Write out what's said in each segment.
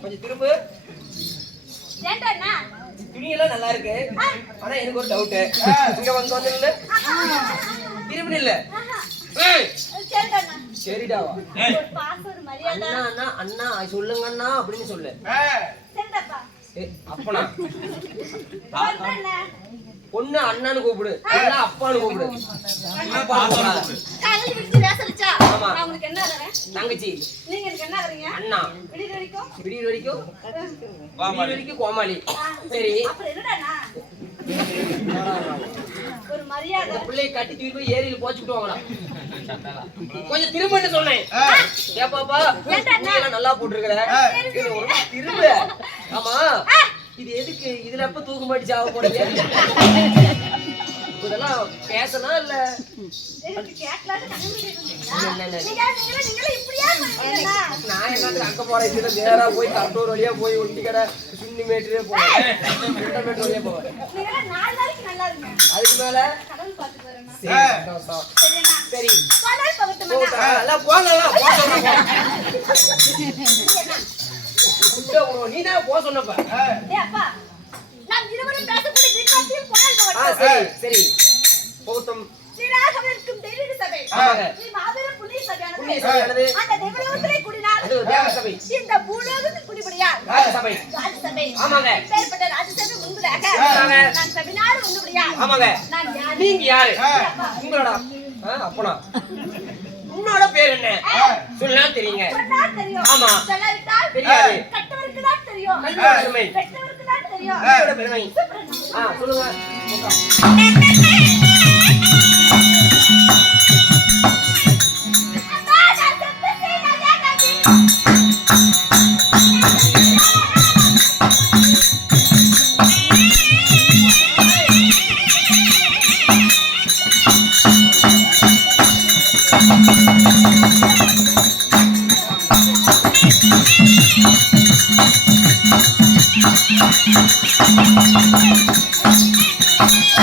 கொஞ்சம் திரும்ப. துணியெல்லாம் நல்லா இருக்கு. ஆனா எனக்கு ஒரு டவுட். இங்க வந்து இல்ல திரும்ப இல்ல. சரிடாவா அண்ணா அண்ணா அண்ணா சொல்லுங்க அண்ணா அப்படின்னு சொல்லு. அப்பனா பொண்ணு அண்ணான்னு கூப்பிடு, அப்பான்னு கூப்பிடு. தங்கச்சி அண்ணா விடிய வரைக்கும் கோமாளி. சரி பிள்ளைய கட்டி தூக்கி போய் ஏரியில போச்சுட்டு வாங்கலாம். கொஞ்சம் திரும்ப சொன்னேன். ஏப்பாப்பா நல்லா போட்டுருக்கிற திரும்ப. ஆமா இது எதுக்கு? இதுல எப்ப தூக்கு மாட்டி சாவ போறீங்க? இதெல்லாம் பேசலாம் இல்ல நான் என்ன அங்க போறேன். இதுல நேரா போய் கட்டூர் வழியா போய் ஒட்டிக்கடை சுண்ணி மேட்டரே போவேன், வழியா போவேன். அதுக்கு மேல சரி நீதான் போ சொன்னப்ப. சரி போட்டும். நீங்க யாரு? உங்களோட அப்பனா உன்னோட பேர் என்ன சொன்னா தெரியுங்க? ஆமா தெரியாது. பெருமை சொல்லுங்க.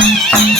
Thank you.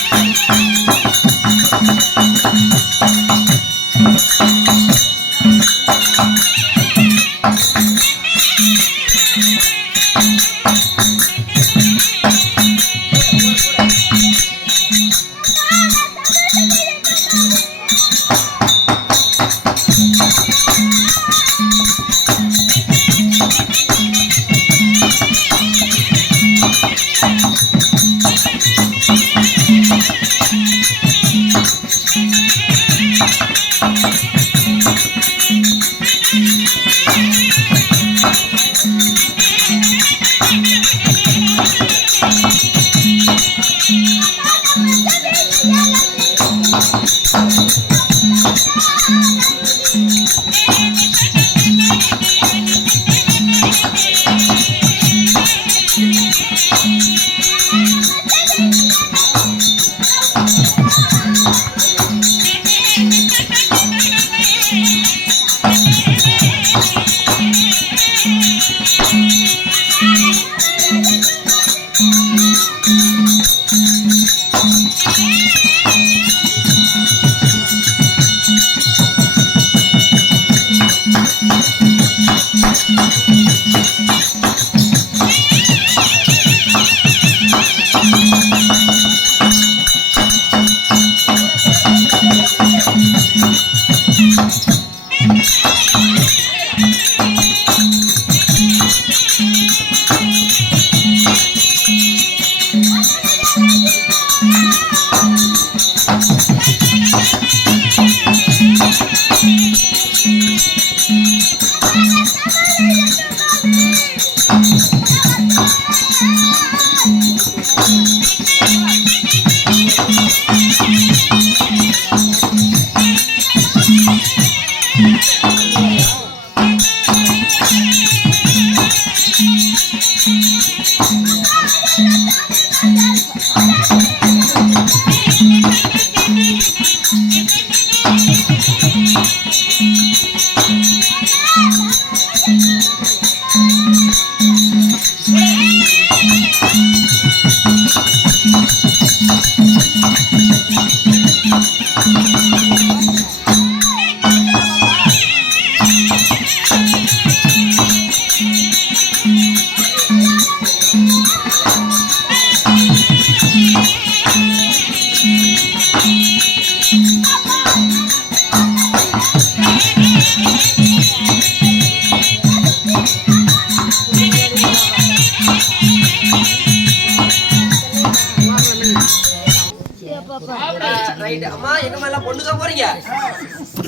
ரைட். அம்மா எங்க மேல பொண்ணுக்கா போறீங்க?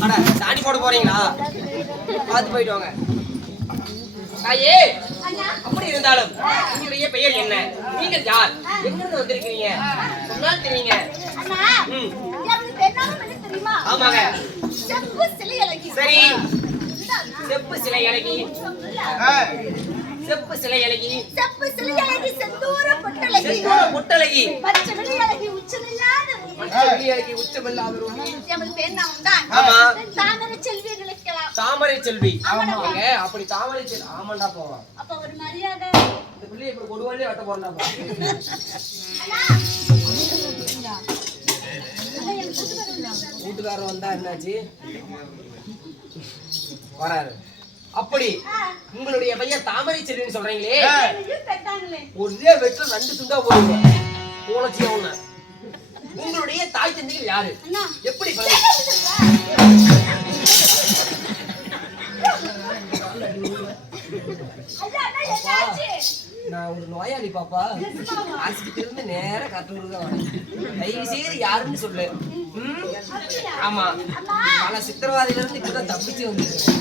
அட சாணி போட போறீங்களா? பாத்து போயிட்டு வாங்க. தாயே, அப்படி இருந்தாலும் உங்களுடைய பெயர் என்ன? நீங்க யார்? எங்க இருந்து வந்திருக்கீங்க? சொன்னால் தெரியுங்க. ஆமாங்க. சரி, செப்பு சிலை அழகி. செப்பு சிலை அழகி. செப்பு சிலை அழகி. செந்தூர பொட்டழகி. செந்தூர பொட்டழகி. பச்சை வெளி அழகி. உச்சமில்லாத வெளி அழகி. உச்சமில்லாத ரூபி. எமது பேர் நாமதான். ஆமா. தாமரை செல்வி நினைக்கலாம். தாமரை செல்வி. ஆமாங்க. அப்படி தாமரை செல்வி. ஆமாண்டா போவா. அப்ப ஒரு மரியாதை. இந்த புள்ளியை இப்படி கொடுவாலே வட்ட போறடா போ. கூட்டுக்காரர் வந்தா என்னாச்சு? வராரு. அப்படி உங்களுடைய பையன் தாமரை செல்வின்னு சொல்றீங்களே, ஒரே வெற்ற ரெண்டு துண்டா போடுங்க. போலச்சியா ஒண்ணு. உங்களுடைய தாய் தந்தைகள் யாரு? எப்படி நான் ஒரு நோயாளி பாப்பா. ஆஸ்பத்திரி இருந்து நேரம் கட்டூர்தான். தயவு செய்து யாருன்னு சொல்லு. ஆமா, பல சித்திரவாதில இருந்து இப்பதான் தப்பிச்சு வந்துருக்கேன்.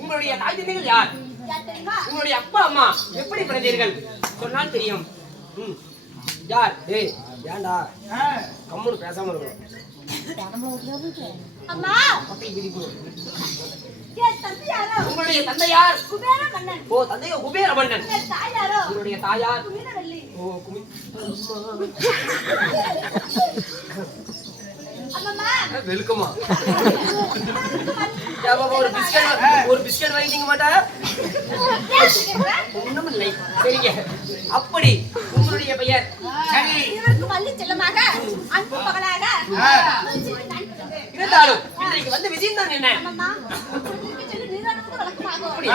உங்களுடைய தாய் தந்தைகள் யார்? உங்களுடைய அப்பா அம்மா எப்படி பிறந்தீர்கள் சொன்னால் தெரியும். யார் டேய் ஏன்டா கம்முனு பேசாம இருக்கணும் அம்மா பக்கை பிடிப்பு என் தம்பி யாரோ உங்களுடைய தந்தை யார் குபேர மன்னன் ஓ தந்தையோ குபேர மன்னன் என் தாய் யாரோ உங்களுடைய தாயார் குமிரவல்லி ஓ குமி அம்மா வெல்கமா ஒரு பிஸ்கட் வாங்கிட்டீங்க மாட்டா ஒண்ணும் இல்லை சரிங்க அப்படி உங்களுடைய பெயர் இவருக்கு பள்ளி செல்லமாக அன்பு பகலாக இருந்தாலும் இன்றைக்கு வந்து விஜயம் தான் என்ன அம்மா சொல்லி நீராடுவது வழக்கமாகும்